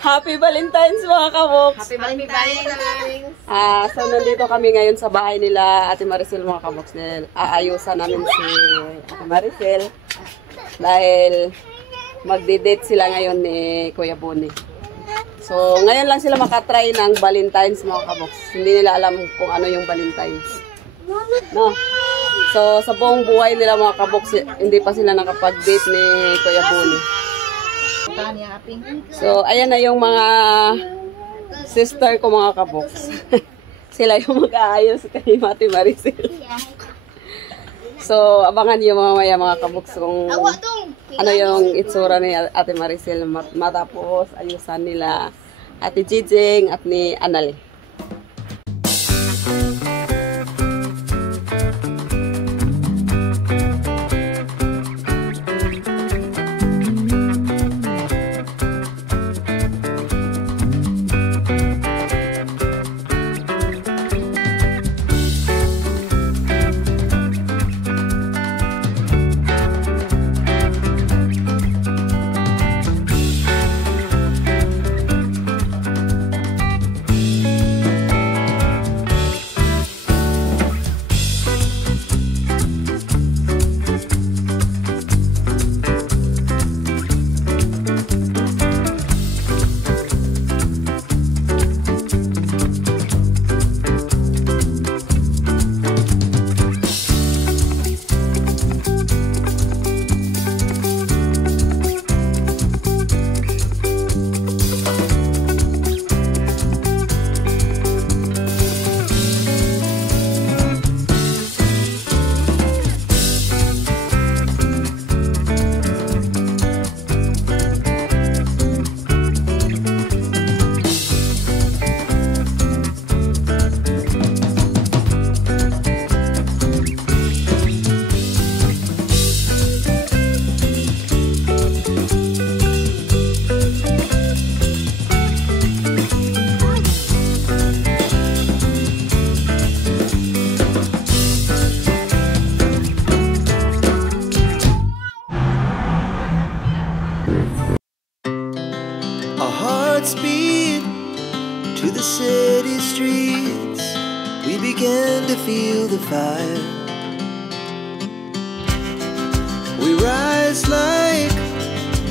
Happy Valentine's mga kaboks! Happy Valentine's! So nandito kami ngayon sa bahay nila Ate Maricel mga kaboks. Aayusan namin si Ate Maricel dahil magdi-date sila ngayon ni Kuya Bonnie. So ngayon lang sila makatry ng Valentine's mga kaboks. Hindi nila alam kung ano yung Valentine's. No? So sa buong buhay nila mga kaboks, hindi pa sila nakapag-date ni Kuya Bonnie. So, ayan na yung mga sister ko mga kaboks. Sila yung mag-aayos kay Ate Maricel. So, abangan niyo mamaya mga kaboks kung ano yung itsura ni Ate Maricel matapos ayusan nila Ate Jijing at ni Anal. Speed to the city streets, we began to feel the fire. We rise like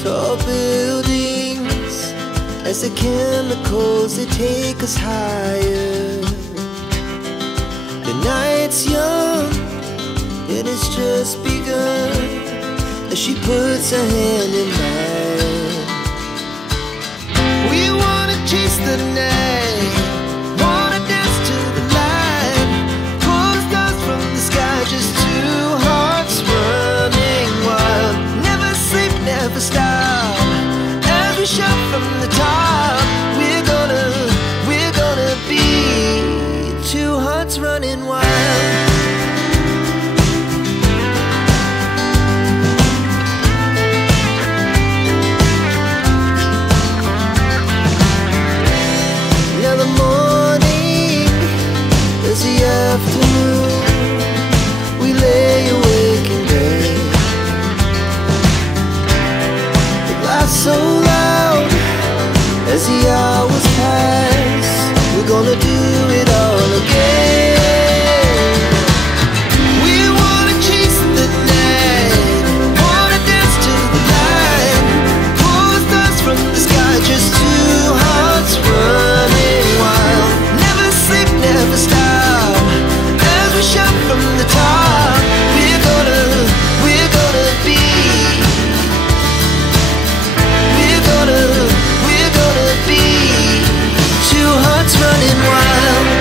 tall buildings as the chemicals they take us higher. The night's young and it's just begun as she puts her hand in mine. Chase the night, wanna dance to the light, pull stars from the sky, just two hearts running wild. Never sleep, never stop, as we shout from the top. We're gonna be two hearts running wild. Afternoon, we lay awake in bed. The glass so loud as the hours pass. We're gonna do it all again. We wanna chase the night, wanna dance to the light, pull stars from the sky, just two hearts running wild. Never sleep, never stop. Shout from the top, we're gonna be, we're gonna be two hearts running wild.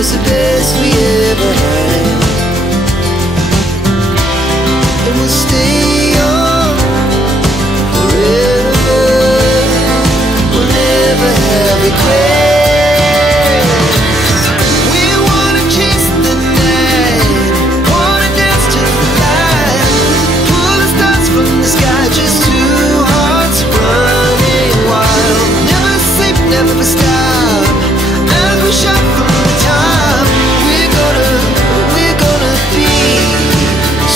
The best we ever had, and we'll stay on forever. We'll never have regrets. stop as we shot through time. We're gonna be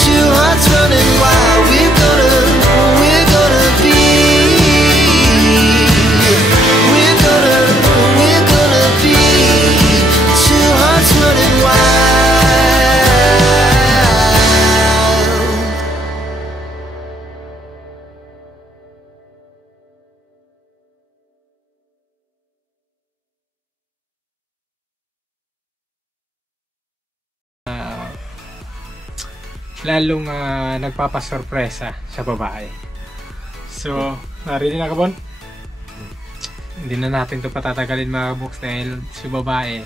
two hearts running wild. We're gonna be. We're gonna be two hearts running wild. Lalong nagpapasorpresa sa babae. So, narinig na kabon? Hindi na natin ito patatagalin mga kaboks dahil si babae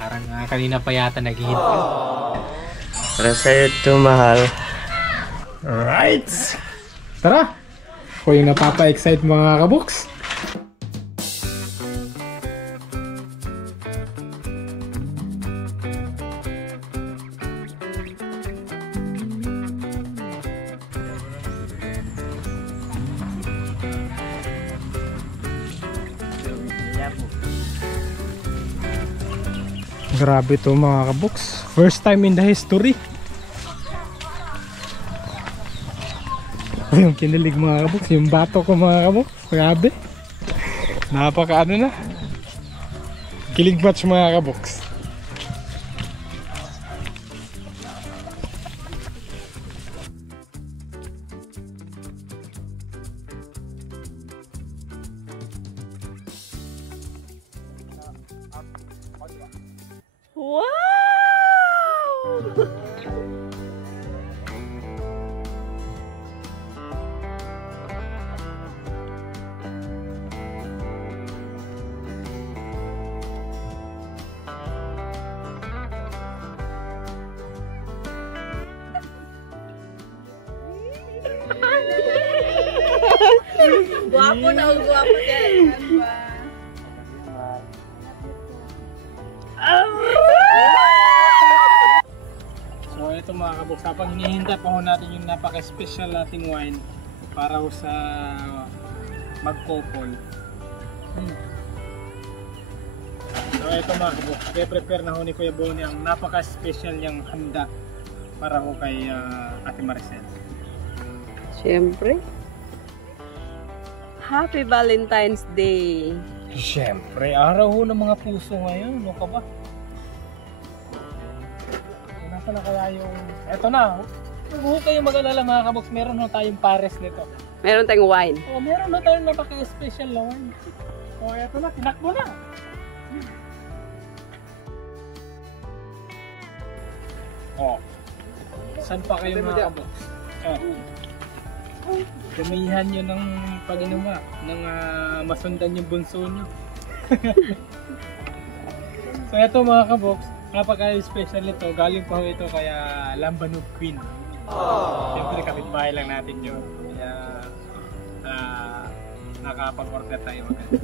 parang kanina pa yata naghihintay. Para sa'yo ito, mahal. Alright! Tara! Ako yung napapa-excite mga kaboks. Grabe to mga kaboks. First time in the history. Yung kinilig mga kaboks. Yung bato ko mga kaboks. Grabe. Napaka ano na. Kilig match mga kaboks. Wow! Guwapo na, guwapo dyan. So ito mga kaboks, habang hinihintay pa ho natin yung napaka-special nating wine para ho sa mag-couple. So ito mga kaboks, prepare na ho ni Kuya Bonnie ang napaka-special niyang handa para ho kay Ate Maricel. Siyempre. Happy Valentine's Day! Siyempre, araw ho ng mga puso ngayon, ano ka ba? Nasa na kaya yung... Eto na, huwag kayong mag-alala mga kaboks, meron ho tayong pares nito. Meron tayong wine. O, meron ho tayong napaka-special na wine. O, eto na, tinakbo na. O, saan pa kayo mga kaboks? O, damihan nyo ng pag-inuwa, ng masundan yung bunso nyo. So eto mga kaboks, napaka-special ito. Galing pa ho ito kaya Lambanog Queen. Siyempre kapitbahay lang natin yun. Kaya nakapag-order tayo maganda.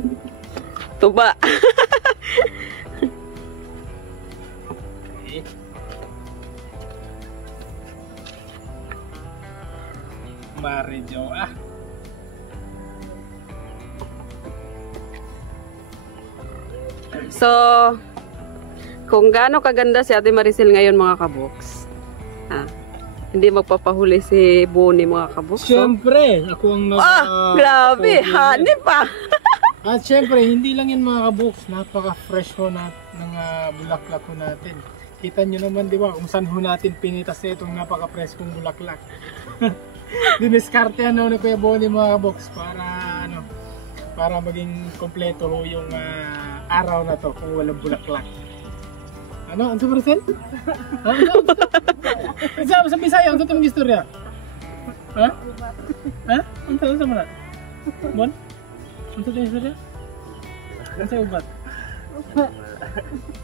Tuba! Okay. Marijo So, kung gaano kaganda si Ate Maricel ngayon mga kaboks, hindi magpapahuli si Bonnie mga kaboks. Siyempre, ako ang grabe, honey pa! At siyempre, hindi lang yan mga kaboks, napaka-fresh ho ng bulaklak ho natin. Kita nyo naman di ba, kung saan ho natin pinitas itong napaka-fresh kong bulaklak. Diniskartehan na ni Kuya Bonnie mga kaboks para maging kompleto ho yung araw na to kung walang bulaklak. Ano? Ano Maricel? Ano sa Bisaya? Ano ito mong istorya? Ha? Ha? Ano sa mga? Bon? Ano ito yung istorya? Ano sa ubat?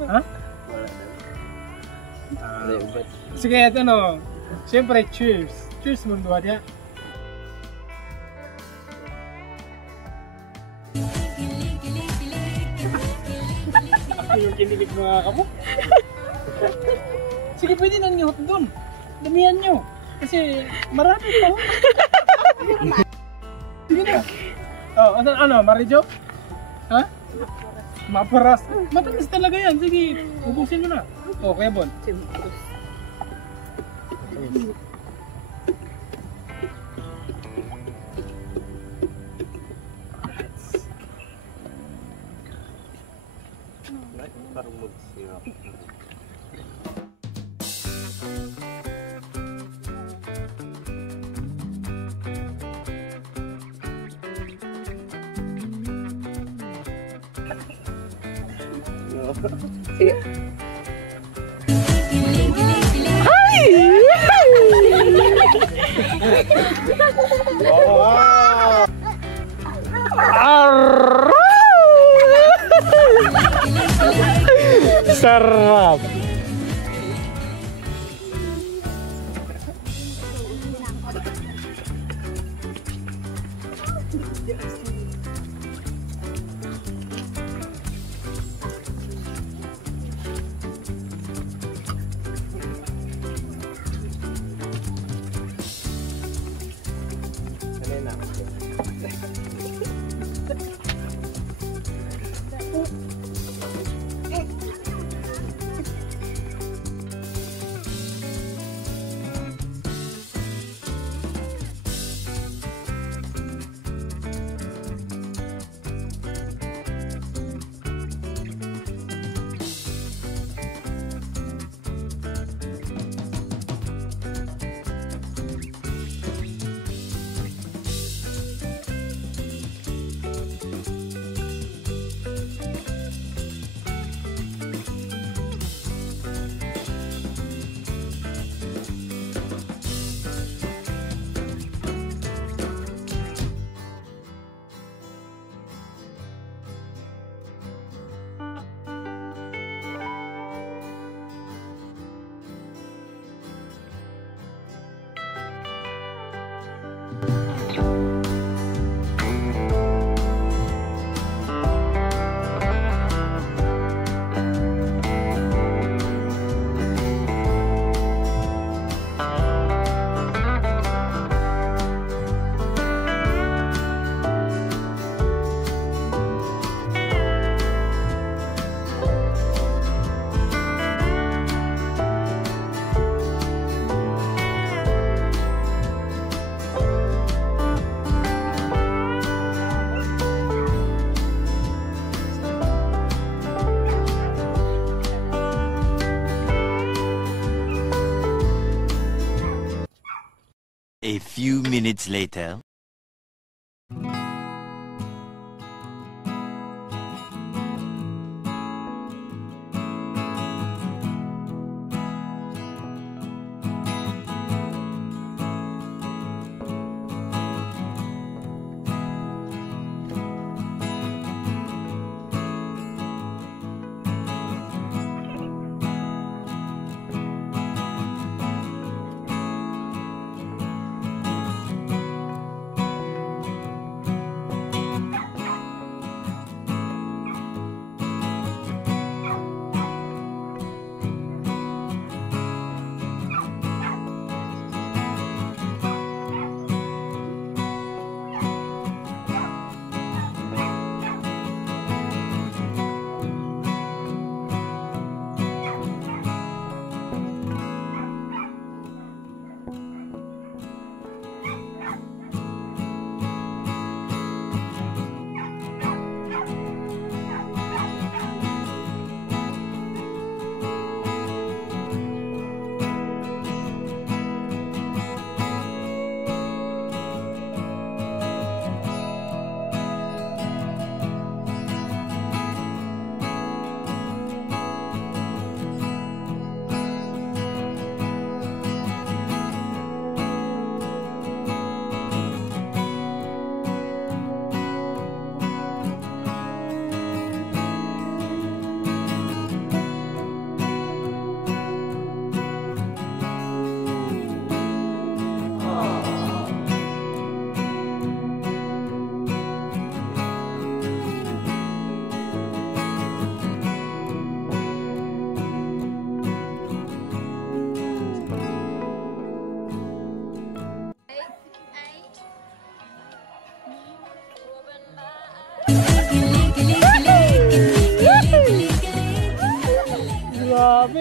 Ha? Sige, ito no. Siyempre, cheers. Cheers mundo dia. Ako yung kinilig mga kamo. Sige, pwede nang niyot doon. Damihan nyo. Kasi marami pa. Sige na. Oh, ano, Marijo? Ha? Maparas. Matamis talaga yan. Sige, ubusin mo na. O, Kuya Bon. Sige. Sarap. A few minutes later.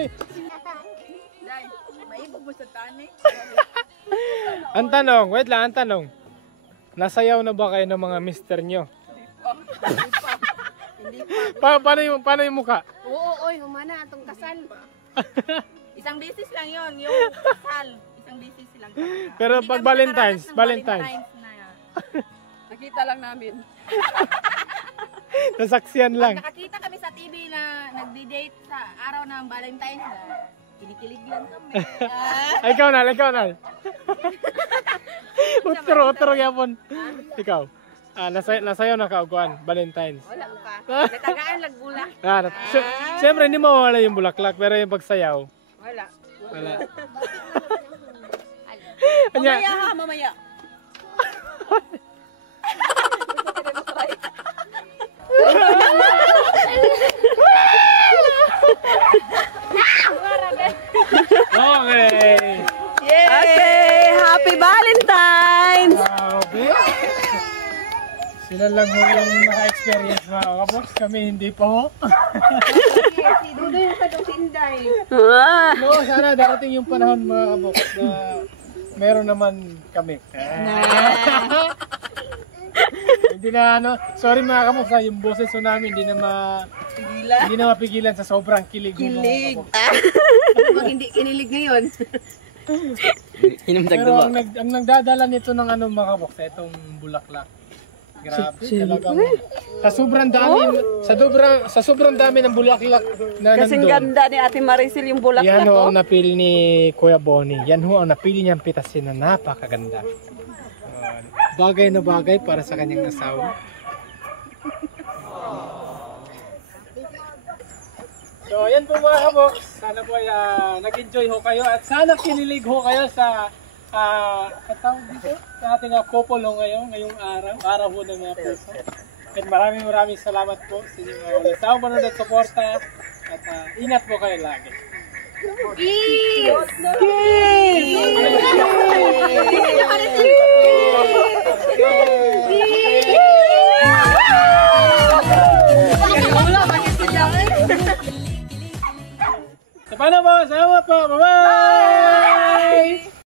Sige. Ang tanong, wait lang, ang tanong. Nasayaw na ba kayo ng mga mister nyo? Paano yung mukha? Oo, oy, humana atong kasal. Isang beses lang yon, yung kasal. Isang beses lang. Pero Hindi pag kami Valentine's, nakaranas ng Valentine's. na. Nakita lang namin. Nasaksiyan lang. Nakakita kami sa TV na nagdi-date sa araw ng Valentine's na kinikilig lang kami. Ay, ikaw na. Utro yapon. Ikaw. Nasayaw na kauguan, Valentine's. Wala pa. Natagaan lagbulak. Siyempre, hindi mawawala yung bulaklak, pero yung pagsayaw. Wala. Mamaya ha, mamaya. Okay. Okay, happy Valentine's! Grabe. Sila lang ho yung naka-experience mga kabox. Kami hindi pa ho. Si Dudo yung kadusinday. Ah, No, sana darating yung panahon mga kabox na meron naman kami. Hindi na sorry mga kabox ha, yung boses ho namin hindi na mapigilan sa sobrang kilig. Kilig. Pag hindi kinilig ngayon. Pero ang nagdadala nito ng mga kabox, itong bulaklak. Grabe, talagang sa sobrang dami ng bulaklak na kasing nandun. ganda ni Ate Maricel yung bulaklak Yan ho ko. ang napili ni Kuya Bonnie. Yan ho ang napili niyang pitasin na napakaganda. Bagay na bagay para sa kanyang asawa. So, yan po mga kabox. Sana po nag-enjoy ho kayo at sana kinilig ho kayo sa sa ating couple ho ngayong araw ho ng mga puso. At maraming salamat po sa inyong mga sa manood at suporta at ingat po kayo lagi. So, paano po? Salamat po! Bye-bye!